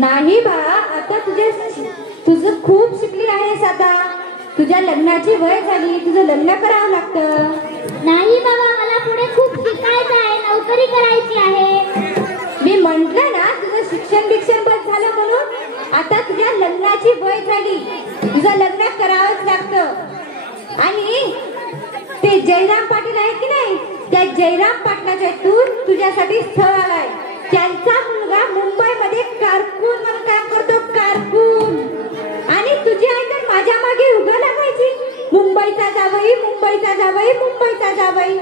नाही बा, आता तुझं खूप शिकली आहेस, आता तुझ्या लग्नाची वय झाली, तुझं लग्न करावं लागतं. नाही बाबा, मला पुढे खूप शिकायचं आहे, नोकरी करायची आहे. मी म्हंटल ना तुझं शिक्षण बंद झालं म्हणून. आता तुझ्या लग्नाची वय झाली, तुझं लग्न करावंच लागतं. आणि ते जयराम पाटील आहे की नाही, त्या जयराम पाटलाच्या इथून तुझ्यासाठी स्थळ आलाय. त्यांचा मुलगा मुंबईमध्ये कारकून म्हणून काम करतो, कारकून. आणि तुझी आई तर माझ्या मागे उभं लागायची, मुंबईचा जावई, मुंबईचा जावई, मुंबईचा जावई.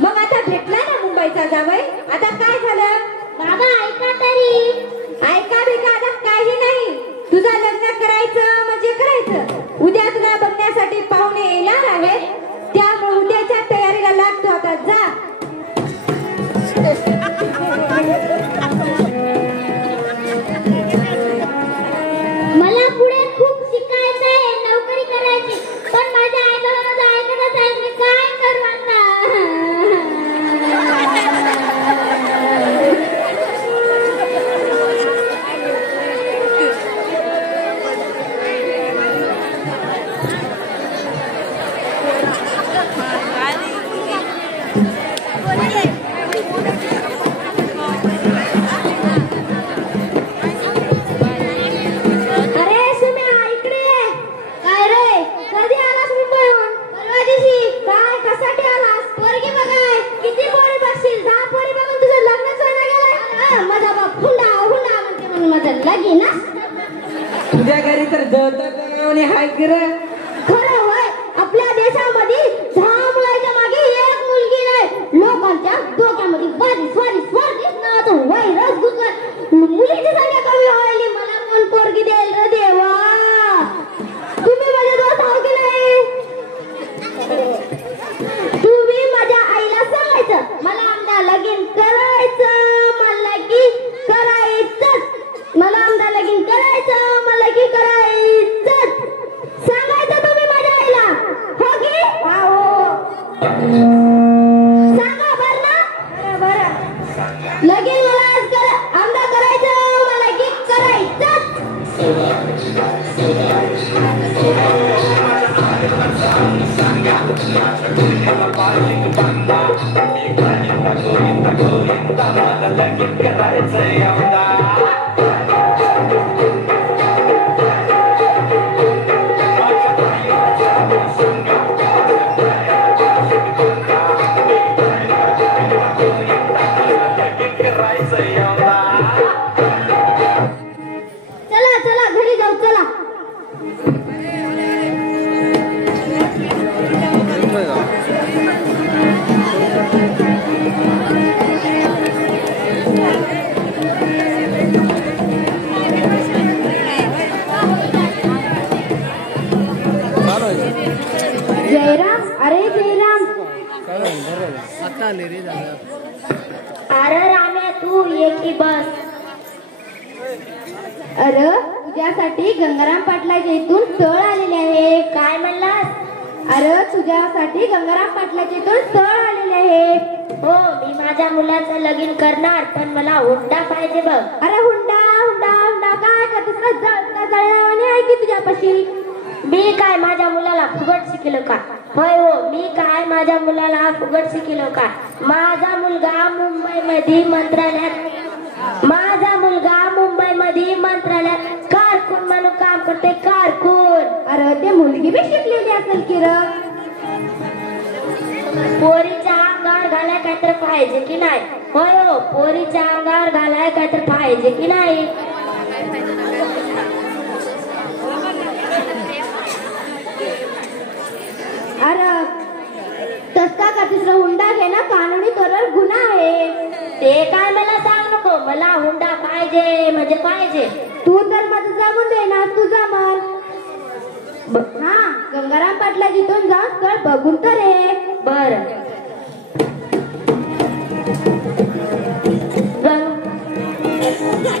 मग आता भेटला ना मुंबईचा जावई, आता काय झालं? बाबा ऐका तरी. ऐका बिका आता काही नाही, तुझं लग्न करायचं म्हणजे करायचं. उद्या तुला बघण्यासाठी पाहुणे येणार आहेत, त्यामुळे उद्याच्या तयारीला लागतो. आता जा. मला पुढे खूप शिकायचं आहे, नोकरी करायची, पण माझ्या आई बाबांचं ऐकतच आहे. मी काय करू आता? तुझ्या घरी तर जवळ हाय खरं होय. आपल्या देशामध्ये 10 मुलांच्या मागे 1 मुलगी नाही. लोकांच्या डोक्यामध्ये नावाचं व्हायरस घुसलाय. मुलीची संख्या कमी व्हायली, मला कोण पोरगी देईल रे देवा? तुम्ही माझे दोस्त आहो की नाही? तुम्ही माझ्या आईला सांगायचं मला आमदा लगीन करायचं, मला की करायचंच. मला आमदा लगीन करायचं, मला की करायचंच. सांगायचं तुम्ही माझ्या आईला, हो की? सांगा बरं ना. बरं लगीन मला आज आमदा करायचं, मला की करायचंच. जयराम, अरे जयराम. अरे राम्या तू ये की बस. अरे तुझ्यासाठी गंगाराम पाटलाच्या इथून स्थळ आलेले आहे. काय म्हणलास? अरे तुझ्यासाठी गंगाराम पाटलाच्या इथून स्थळ आलेले आहे. हो मी माझ्या मुलाचं लगीन करणार पण मला हुंडा पाहिजे बघ. अरे हुंडा हुंडा हुंडा काय करतोस? जळावाने आहे की तुझ्यापाशी? मी काय माझ्या मुलाला फुगट शिकलो का? होय हो मी काय माझ्या मुलाला फुगट शिकलो का? माझा मुलगा मुंबईमध्ये मंत्रालयात कारकून म्हणून काम करते. कारकून. अरे ते मुलगी बी शिकलेली असेल की र. पोरीच्या अंगावर घालाय काहीतरी पाहिजे की नाही? होय हो पोरीच्या अंगावर घालाय काहीतरी पाहिजे की नाही? अरे तसका का तिसरा हुंडा घेणं कानूनी तौर गुन्हा आहे. ते काय मला सांग नको. मला हुंडा पाहिजे म्हणजे पाहिजे. तू तर माझं जमून दे ना. तू जमल. हा गंगाराम पाटला जिथून जाऊन स्थळ बघून तर ये. बर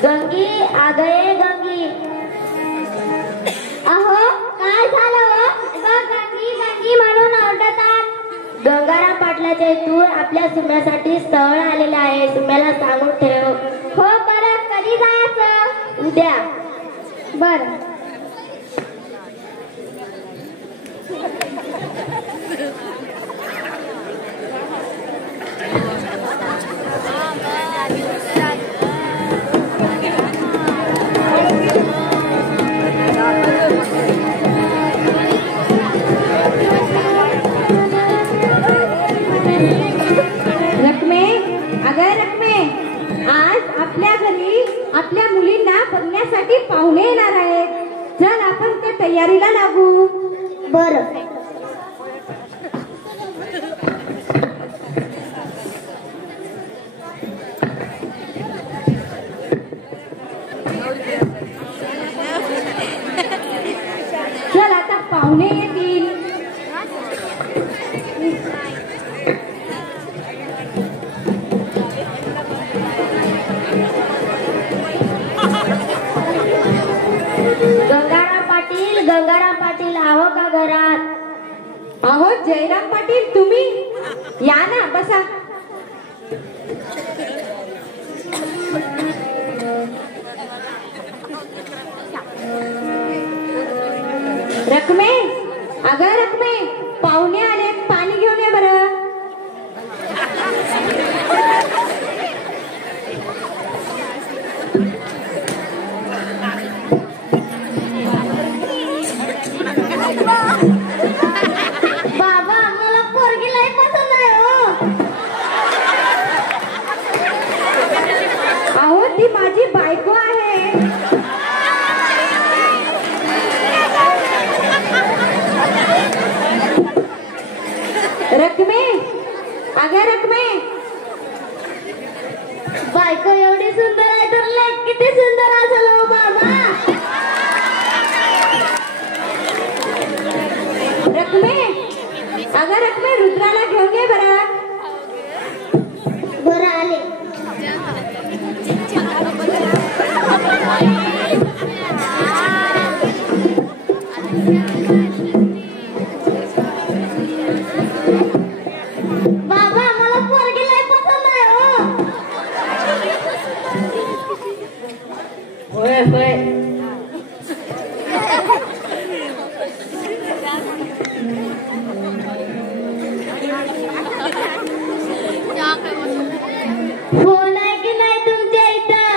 गंगी आगये गंगी. अहो काय झालं? गंगी गंगी म्हणून ओरडतात. गंगाराम पाटलाच्या इथून आपल्या सुम्यासाठी स्थळ आलेलं आहे. सुम्याला सांगून ठेव. हो बरं. कधी जायचं? उद्या. बर आज आपल्या घरी आपल्या मुलींना बघण्यासाठी पाहुणे येणार आहेत. चल आपण त्या तयारीला लागू. बरं चल आता पाहुणे येतील. गंगाराम पाटील आहो का घरात? आहो जयराम पाटील तुम्ही या ना बसा. रखमे अगं रखमे पाहुणे आले पाणी घेऊन ये बरं. बाबा मला पोरगी लई पसंत आहे हो. अहो ती माझी बायको आहे. रखमे अगं रखमे बायको एवढी सुंदर आहे तर लेक किती सुंदर असेल हो बाबा. रखमे अगं रखमे रुद्राला घेऊन ये बरं. बरं आले. बाबा मला पोरगी लई पसंत आहे हो. होय होय फोन आहे की नाही तुमच्या इथं?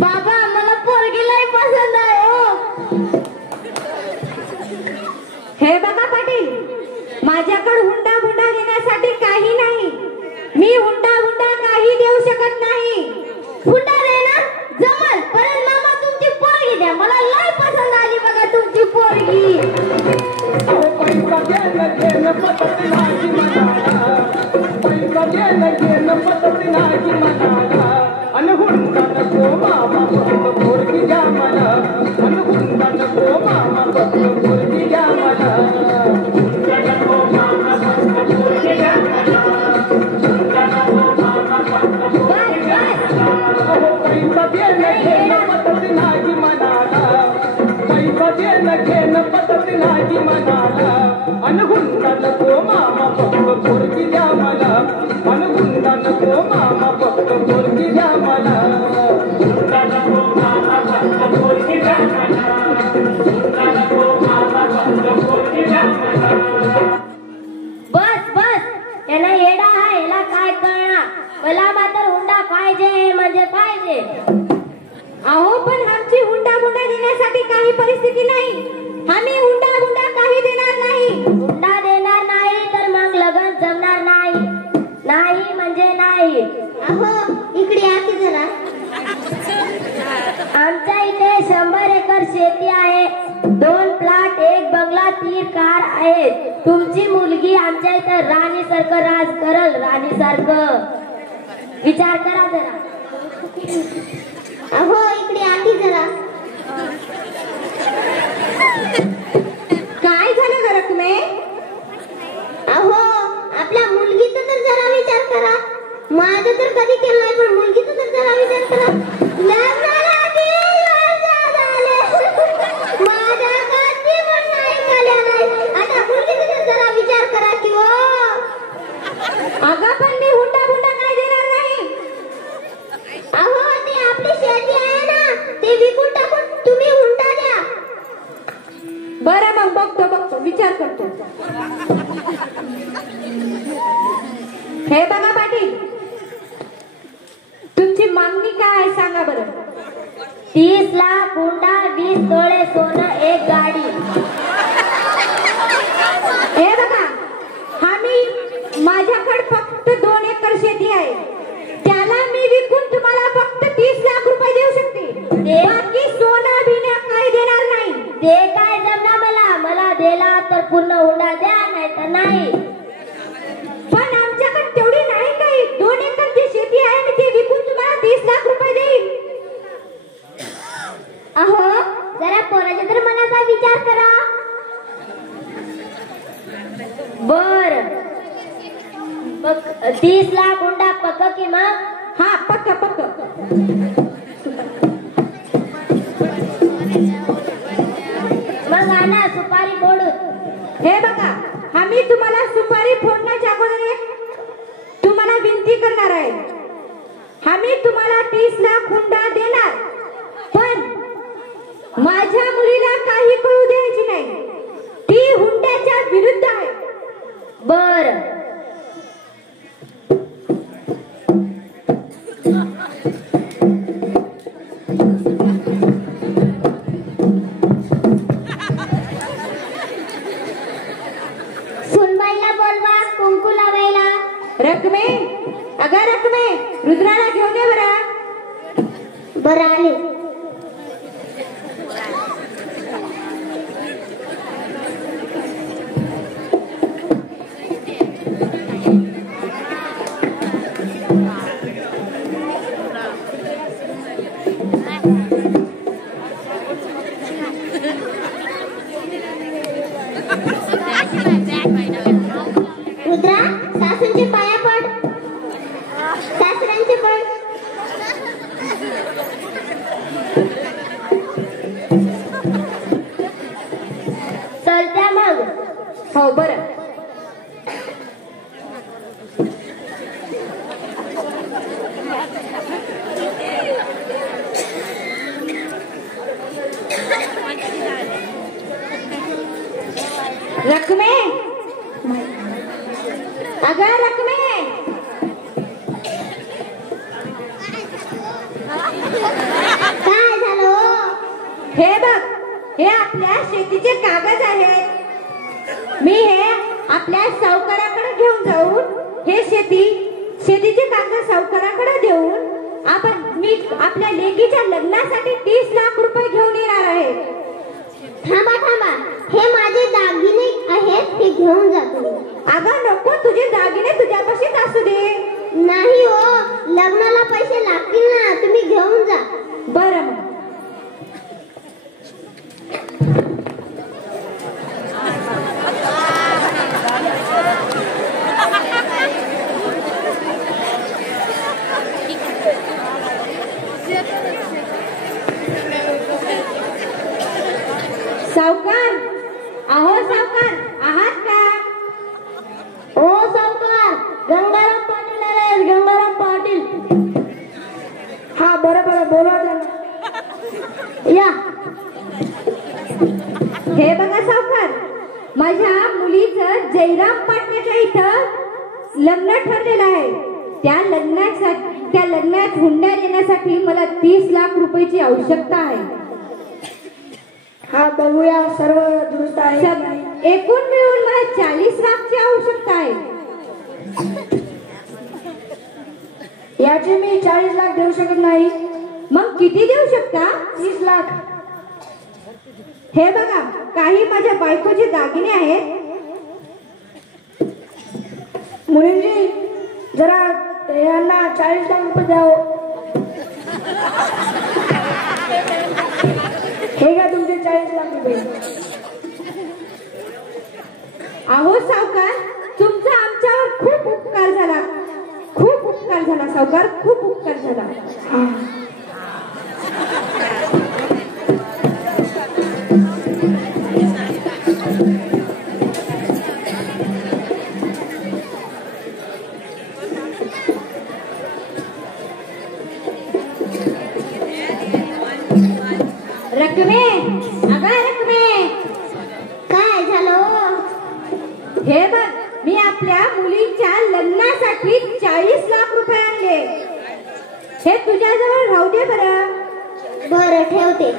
बाबा मला पोरगी लई पसंत आहे हो. हे बघा पाटील माझ्याकडे हुंडा हुंडा देण्यासाठी काही नाही. मी हुंडा हुंडा काही देऊ शकत नाही. हुंडा देणार जमल परत मामा तुमची पोरगी द्या. मला लई पसंत आली बघा तुमची पोरगी. पैसा हुंडा नको मामा फक्त पोरगी द्या मला हुंडा नको मामा फक्त पोरगी द्या मला हुंडा नको मामा फक्त पोरगी द्या मला हुंडा नको मामा फक्त पोरगी द्या मला पैसा देणं घेणं पद्धत नाही मनाला पैसा देणं घेणं पद्धत नाही मनाला हुंडा नको मामा फक्त पोरगी द्या मला हुंडा नको मामा फक्त पोरगी द्या मला हुंडा नको मामा फक्त पोरगी द्या मला हुंडा नको मामा फक्त पोरगी द्या मला बस बस याला येडा आहे याला काय कळणार मला मात्र हुंडा पाहिजे म्हणजे पाहिजे अहो पण आमची हुंडा देण्यासाठी काही परिस्थिती नाही आम्ही हुंडा काही देणार नाही हुंडा देणार नाही तर मग लग्न जमणार नाही नाही म्हणजे नाही अहो इकडे या की जरा आमच्या इथे 100 एकर शेती आहे 2 प्लॉट 1 बंगला 3 कार आहेत तुमची मुलगी आमच्या इथे राणी सारखं राज करल राणी सारखं विचार करा जरा अहो इकडे या की जरा काय झालं ग रकमे अहो आपल्या मुलगीचा तर जरा विचार करा माझं तर कधी केलं नाही पण मुलगीचा तर जरा विचार करा लग्नाला 3 वर्ष झाले माझ्या कधी पण नाही झाल्या नाही आता मुलगीचा तर जरा विचार करा की हो अगं पण मी हुंडा काय देणार नाही अहो ते आपली शेती आहे ना ते विकून टाकून तुम्ही हुंडा द्या बरं मग बघतो विचार करतो हे बघा पाटील तुमची मागणी काय आहे सांगा बरं 30 लाख हुंडा 20 तोळे सोनं 1 गाडी हे बघा माझ्याकडे फक्त 2 एकर शेती आहे त्याला मी विकून तुम्हाला फक्त 30 लाख रुपये देऊ शकते बाकी सोनं बिना काही देणार नाही ते काय जमणार मला दिला तर पूर्ण हुंडा द्या नाही तर नाही पण आमच्याकडे तेवढी नाही काही 2 एकर जी शेती आहे मी ते विकून तुम्हाला 30 लाख रुपये देईन अहो जरा पोराच्या तर मनाचा विचार करा बर 30 लाख हुंडा पक्क की मग हा पक्क मग आणा सुपारी फोडून हे बघा आम्ही तुम्हाला सुपारी फोडण्याच्या अगोदर तुम्हाला विनंती करणार आहे आम्ही तुम्हाला 30 लाख हुंडा देणार पण माझ्या मुलीला काही कळू द्यायची नाही ती हुंड्याच्या विरुद्ध आहे बर सुनबाईला बोलवा कुंकू लावायला रकमे अगं रकमे रुद्राला घेऊन ये बरं आले रुद्रा सासूंचे पाया पड सासऱ्यांचे पण चलत्या मग हो बरं रकमे अगं रकमे काय झालं हे बघ हे आपल्या शेतीचे कागद आहेत मी हे आपल्या सावकाराकडे घेऊन जाऊन हे शेतीचे कागद सावकाराकडे देऊन मी आपल्या लेकीच्या लग्नासाठी 30 लाख रुपये घेऊन येणार आहे थांबा हे माझे दागिने आहेत ते घेऊन जातो अगं नको तुझे दागिने तुझ्यापाशीच असू दे नाही हो लग्नाला पैसे लागतील ना तुम्ही बोलवा त्यांना. या हे बघा सावकार, माझ्या मुलीचं जयराम पाटण्याच्या इथं लग्न ठरलेलं आहे. त्या लग्नात हुंडा देण्यासाठी मला 30 लाख रुपयाची आवश्यकता आहे. हा बघूया, सर्व दुरुस्त आहे. एकूण मिळून मला 40 लाखची आवश्यकता आहे. याचे मी 40 लाख देऊ शकत नाही. मग किती देऊ शकता? 30 लाख. हे बघा, काही माझ्या बायकोचे दागिने आहेत. मुलींजी जरा यांना 40 लाख रुपये द्यावं. हे घ्या तुमचे 40 लाख रुपये. अहो सावकार, तुमचा आमच्यावर खूप उपकार झाला. खूप उपकार झाला सावकार, खूप उपकार झाला. रकमे, अगं रकमे, काय झालं? हे बघ, मी आपल्या मुलीच्या लग्नासाठी 40 लाख रुपये आणले. हे तुझ्याजवळ राहू दे बरं. बरं, ठेवते.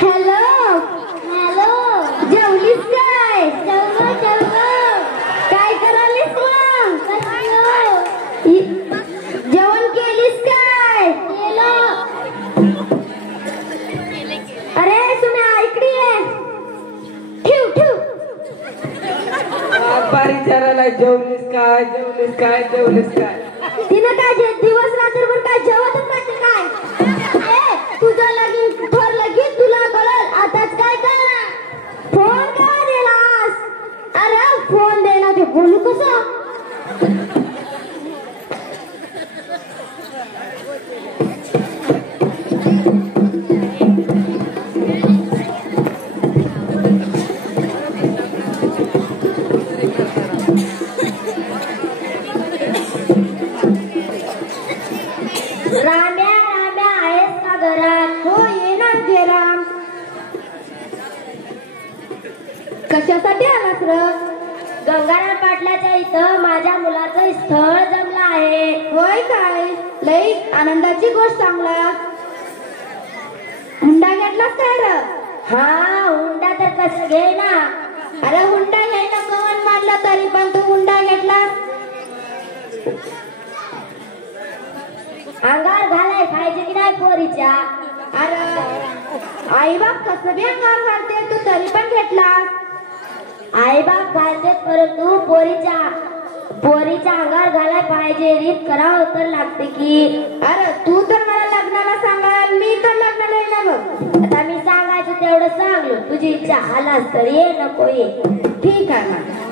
हॅलो हॅलो, जेवलीस काय? जेवलो जेवलो. काय करालीस मग? जेवण केलीस काय? केलो. अरे सुना, इकडे ये. ठेव ठेव. बारीक विचारायला जेवलीस काय, जेवलीस काय, जेवलीस काय? तिनं काय दिवस रात्रभर काय जेवतच नाही काय? तुझं लगीन ठरलं की तुला कळल. आताच काय करणार? फोन का दिलास? अरे फोन देणार, ते बोलू कसं? राम्या राम्या आहेस का घरात? हो, येणार जयराम. कशासाठी आलास र? गंगाराम पाटलाच्या इथं माझ्या मुलाचं स्थळ जमलं आहे. होय काय? लई आनंदाची गोष्ट सांगला. हुंडा घेतलास काय र? हा, हुंडा तर कसं घे ना. अरे हुंडा घ्यायला कवन मानलं तरी पण तू हुंडा घेतलास. अंगार घालाय पाहिजे की नाही पोरीच्या? अरे आई बाप कसं बी अंगार घालते, तू तरी पण घेतला. आई बाप घालते, परंतु पोरीच्या अंगार घालाय पाहिजे. रीत करावं तर लागते की. अरे तू तर मला लग्नाला सांगाल, मी तर लग्नाला येणार. बघ आता मी सांगायचं तेवढं सांगलो. तुझी इच्छा आलास तर ये, नको ये. ठीक आहे ना.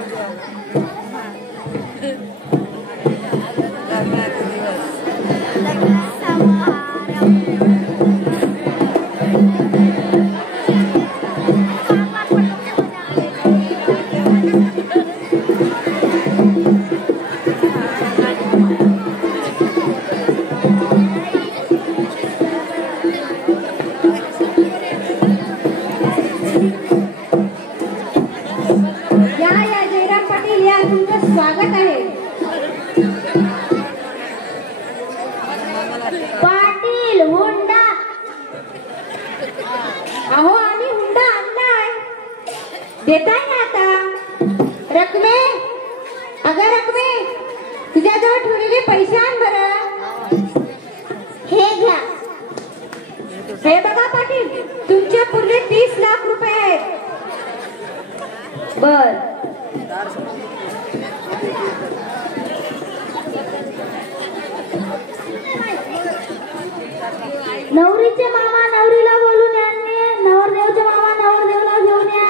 या जयराम पाटील, या तुमचं स्वागत आहे. पाटील हुंडा. अहो आम्ही हुंडा आणलाय, देताय ना आता. रकमे, अगं रकमे, तुझ्याजवळ ठेवलेले पैसे आण बरं. हे घ्या. हे बघा पाटील, तुमच्या पूर्ण 30 लाख रुपये आहेत. बर, नवरीचे मामा नवरीला बोलून यांनी, नवरदेवचे मामा नवरदेवला घेऊन या.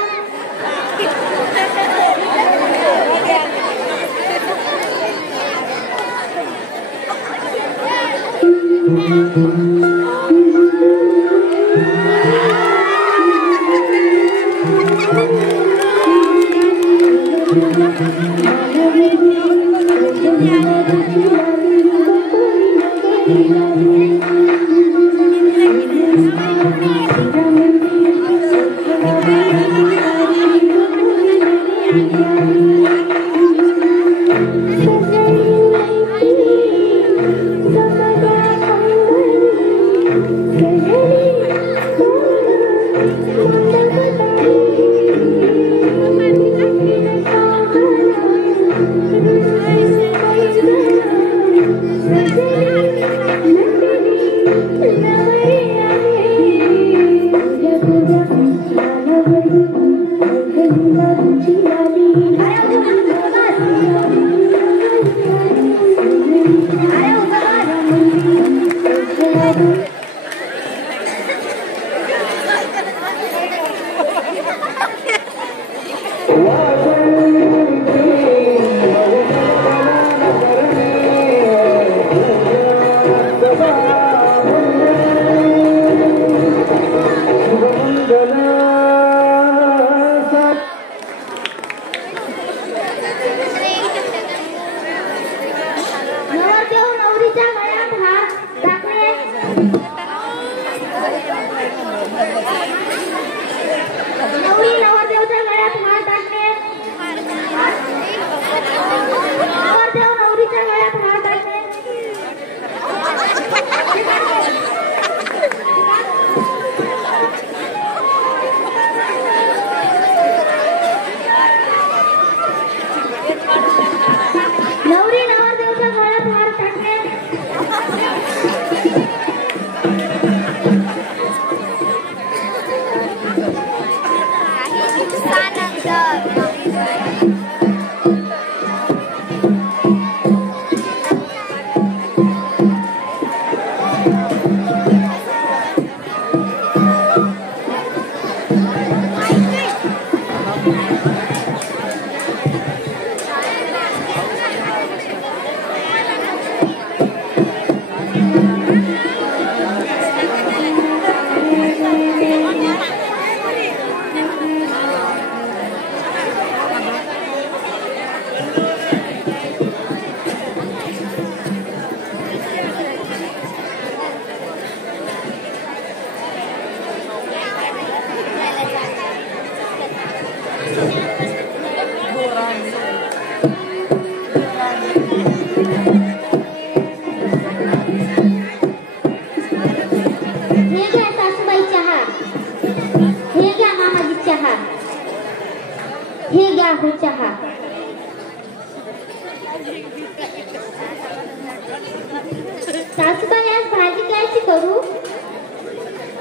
सासूबाई आज भाजी कायची करू?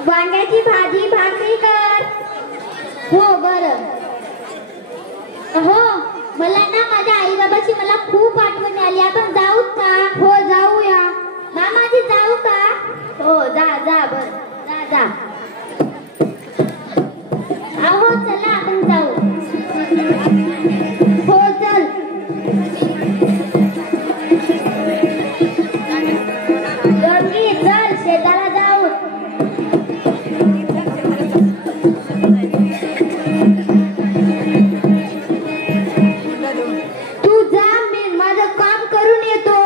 वांग्याची भाजी भाकरी कर. हो बरं. हो मला ना माझ्या आई बाबाची मला खूप आठवण आली. आपण जाऊ का? हो जाऊया. मामाजी जाऊ का? हो जा जा बर जा जा. अहो चला आपण जाऊ. हो चल. गंगी चल शेताला जाऊ. तू जा मी माझं काम करून येतो.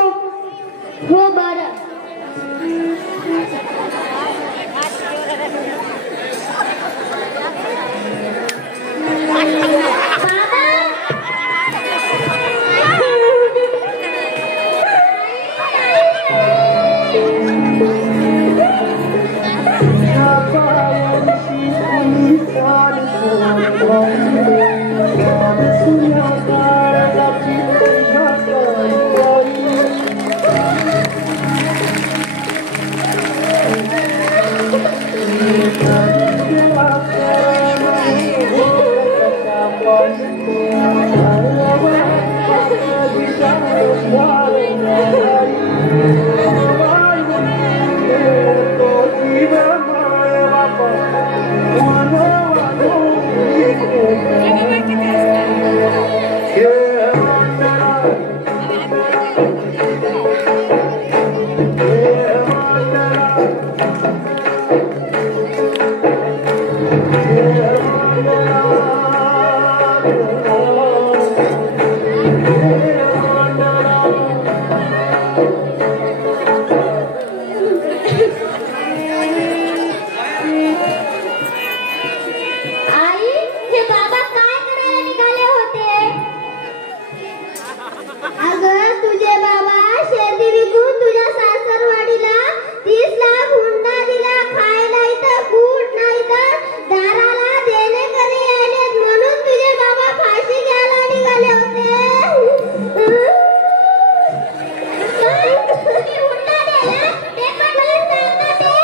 हो बरं. Yeah. आई हे बाबा काय करायला निघाले होते? अगं तुझे बाबा शेती विकून तुझ्या सासरवाडीला 30 लाख हुंडा दिला. खायला इथं कूट नाही तर दाराला देणे कधी यायलेत म्हणून तुझे बाबा फाशी घ्यायला निघाले होते. तुम्ही हुंडा द्यायला ते पण मला सांगा ते.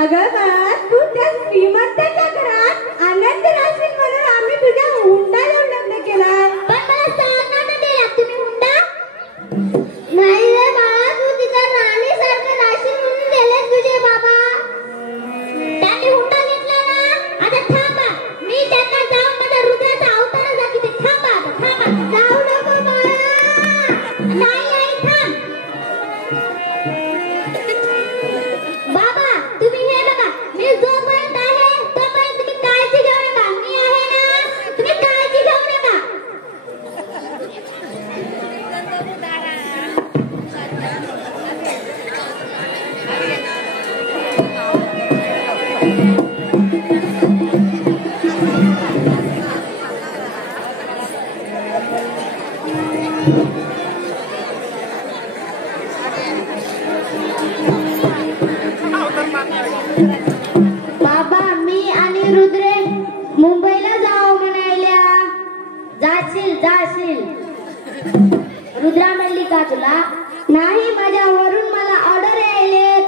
अगं बाळा, तू त्या श्रीमंताच्या घरात आनंद राहशील म्हणून आम्ही तुझ्या हुंडाला लग्न केलाय. पण मला सांगा ना दिला तुम्ही हुंडा. नाही रे बाळा, तू तिथं राणीसारखं राहशील म्हणून दिले तुझे बाबा. त्यांनी हुंडा घेतला ना. आता थांबा, मी त्यांना जाऊन माझा रुद्राचा अवतार दाखवते. थांबा आता, थांबा. जाऊ नको बाळा. नाही आई, थांब. बाबा तुम्ही हे बघा, मी जोपर्यंत आहे तोपर्यंत तुम्ही काळजी घेऊ नका. मी आहे ना, तुम्ही काळजी घेऊ नका. बाबा मी आणि रुद्रे मुंबईला जाऊ म्हणायल्या. जाशील जाशील. रुद्रा म्हणली का तुला? नाही, माझ्यावरून मला ऑर्डर यायले.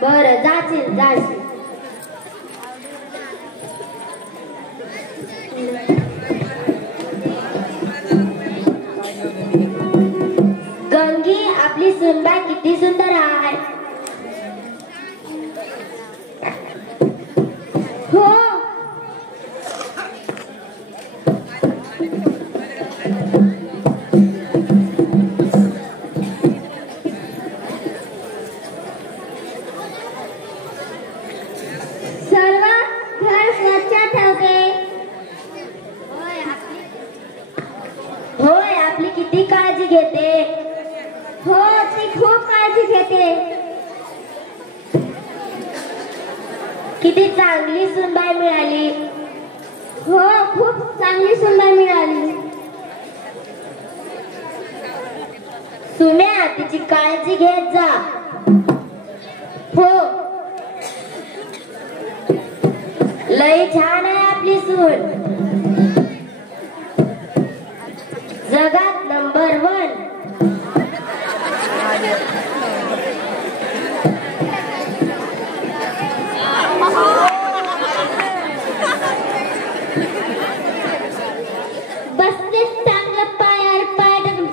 बरं जाशील जाशील. गंगी आपली सुनबाई किती सुंदर आहे. हो सर्व घर स्वच्छ ठेवते. होय आपली किती काळजी घेते. हो ती खूप काळजी घेते. किती चांगली सुनबाई मिळाली. हो खूप चांगली सुनबाई मिळाली. सुम्या तिची काळजी घेत जा. हो लई छान आहे आपली सून. जगात नंबर 1. बसते चांगलं पायावर पाय टाकून.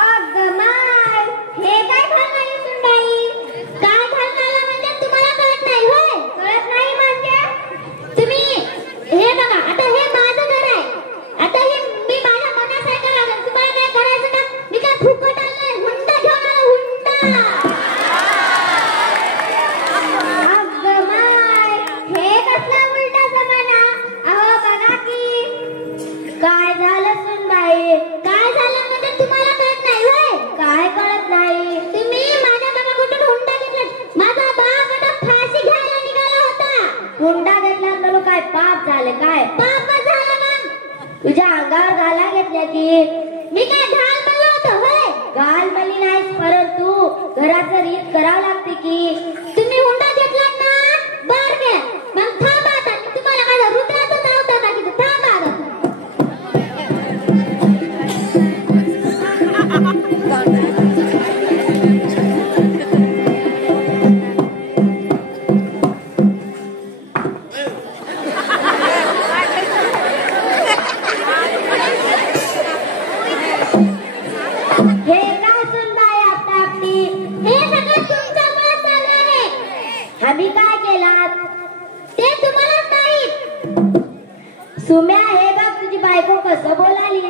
अगं माय, हे काय घालणार सुनबाई? काय घालणार म्हणजे तुम्हाला कळत नाही होय? कळत नाही म्हणजे तुम्ही हे बघा, आता हे माझं घर आहे. आता हे मी माझ्या मनासारखं वागेन. तुम्हाला काय करायचं का? मी काय फुकट आलोय? हुंडा घेऊन आलो, हुंडा. अगं माय, हे कसला उलटा जमाना. अहो बघा की काय झालं सुनबाई. काय झालं म्हणजे तुम्हाला कळत नाही होय? काय कळत नाही? तुम्ही माझ्या बाबाकडून हुंडा घेतला. माझा बाप आता फाशी घ्यायला निघाला होता. हुंडा घेतला तर काय पाप झाले? काय पाप झालं मग? तुझ्या अंगावर घाला घेतल्या की. मी काय घाल म्हणलं होतं होय? घाल म्हणली नाहीस, परंतु घराचं रीत करावं लागते की. तुम्ही हुंडा घेतला ना. बर घ्या मग. थांबा आता, मी तुम्हाला माझा रुद्राचा अवतार दाखवते. थांबा आता. हे काय सुनबाई आपटा आपटी. हे सगळं तुमच्यामुळे चालू आहे. आम्ही काय केलात ते तुम्हाला माहित. सुम्या हे बघ तुझी बायको कसं बोलाली.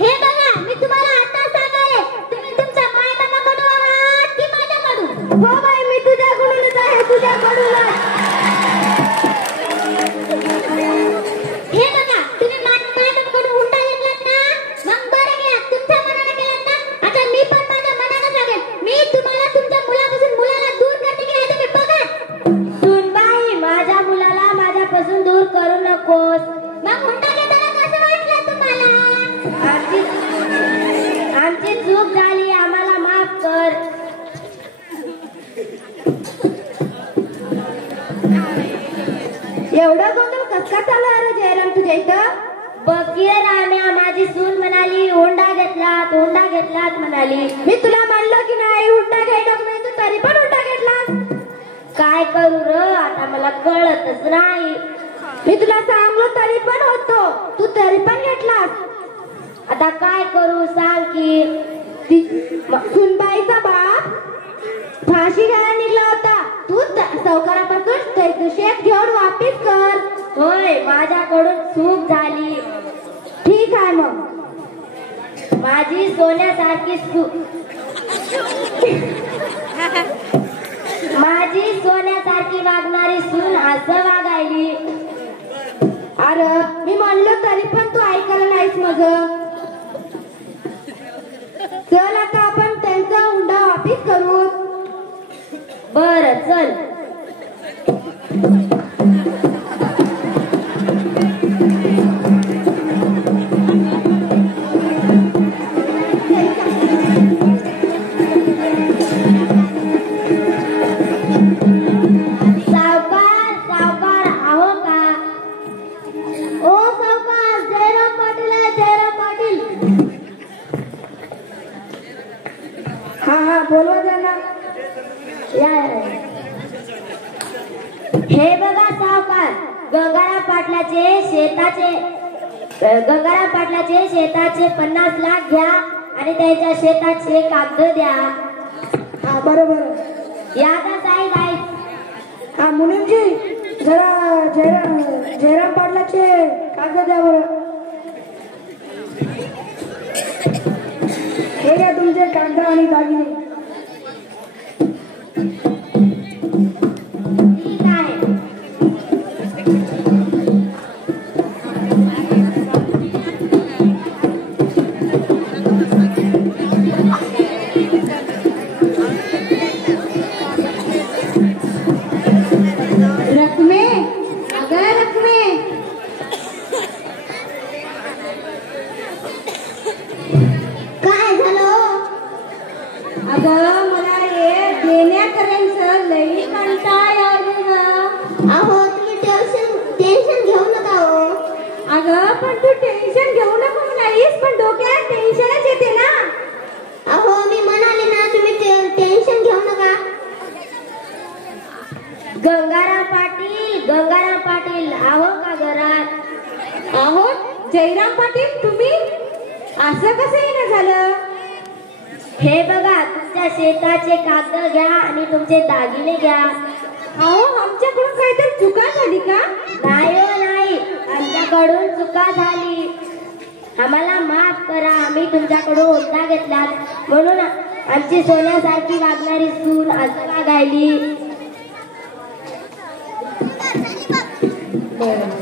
हे बघा मी तुम्हाला आता सांगाले. तुम्ही तुमच्या माय बाबाकडून आहात की माझ्याकडून? हो बाई मी तुझ्याकडूनच आहे. तुझ्या माझ्याकडूनच. हे बघा, तुम्ही माझ्याकडून हुंडा घेतलात ना, मग बरं केलात. तुमच्या मनाने केलात ना, आता मी पण माझ्या मनाने लागेल. मी तुम्हाला तुमच्या मुलापासून मुलाला दूर करते की हे तुम्ही बघा. सुनबाई, माझ्या मुलाला माझ्यापासून दूर करू नकोस. मग हुंडा घेताना कसं वाटलं तुम्हाला? आमची चूक झाली, आम्हाला माफ कर. एवढा गोंधळ कसं चालू आहे रे जयराम तुझ्या इथं? बघ राम्या, माझी सून म्हणाली हुंडा घेतलात म्हणाली. मी तुला म्हणलं की नाही हुंडा घ्यायचं नाही, तू तरी पण हुंडा घेतला. काय करू र, आता मला कळतच नाही. मी तुला सांगलो तरी पण होतो, तू तरी पण घेतलास. आता काय करू सांग की. सुनबाईचा बाप फाशी घ्यायला निघला होता, तू सावकारापासून शेत घेऊन वापिस कर. होय, माझ्याकडून चूक झाली. ठीक आहे मग. माझी सोन्यासारखी वागणारी सून असं वागायली. अरे मी म्हणलो तरी पण तू ऐकायला नाहीस माझं. चल आता आपण त्यांचा हुंडा वापिस करू. बरं चल. सावकार आहो का? ओ सावकार, जयराम पाटील आहे, जयराम पाटील. हा बोलवा त्यांना. हे बघा सावकार, गंगाराम पाटलाचे शेताचे 50 लाख घ्या आणि त्यांच्या शेताचे कागद द्या. हा बरोबर. यादच आहे. हा मुलींची जरा जयराम पाटलाचे कागद द्या बरं. हे घ्या तुमचे कागद आणि दागिने. ठीक आहे. रकमे, अगं रकमे, काय झालं? अगं मला हे देण्यापर्यंत लई कंटाळा आलेला. अहो तुम्ही टेन्शन घेऊ नका हो. अगं पण तू टेन्शन घेऊ नको म्हणालीस, पण डोक्यात टेन्शनच येते ना. अहो मी म्हणाले ना, तुम्ही टेन्शन घेऊ नका. गंगाराम पाटील आहो का घरात? अहो जयराम पाटील, तुम्ही असं कसं येणं झालं? हे बघा, तुमच्या शेताचे कागद घ्या आणि तुमचे दागिने घ्या. अहो आमच्याकडून काहीतरी चुका झाली का? नाही हो नाही, आमच्याकडून चुका झाली. आम्हाला माफ करा. आम्ही तुमच्याकडून हुंडा घेतला म्हणून आमची सोन्यासारखी वागणारी सून असं वागायली. बरं.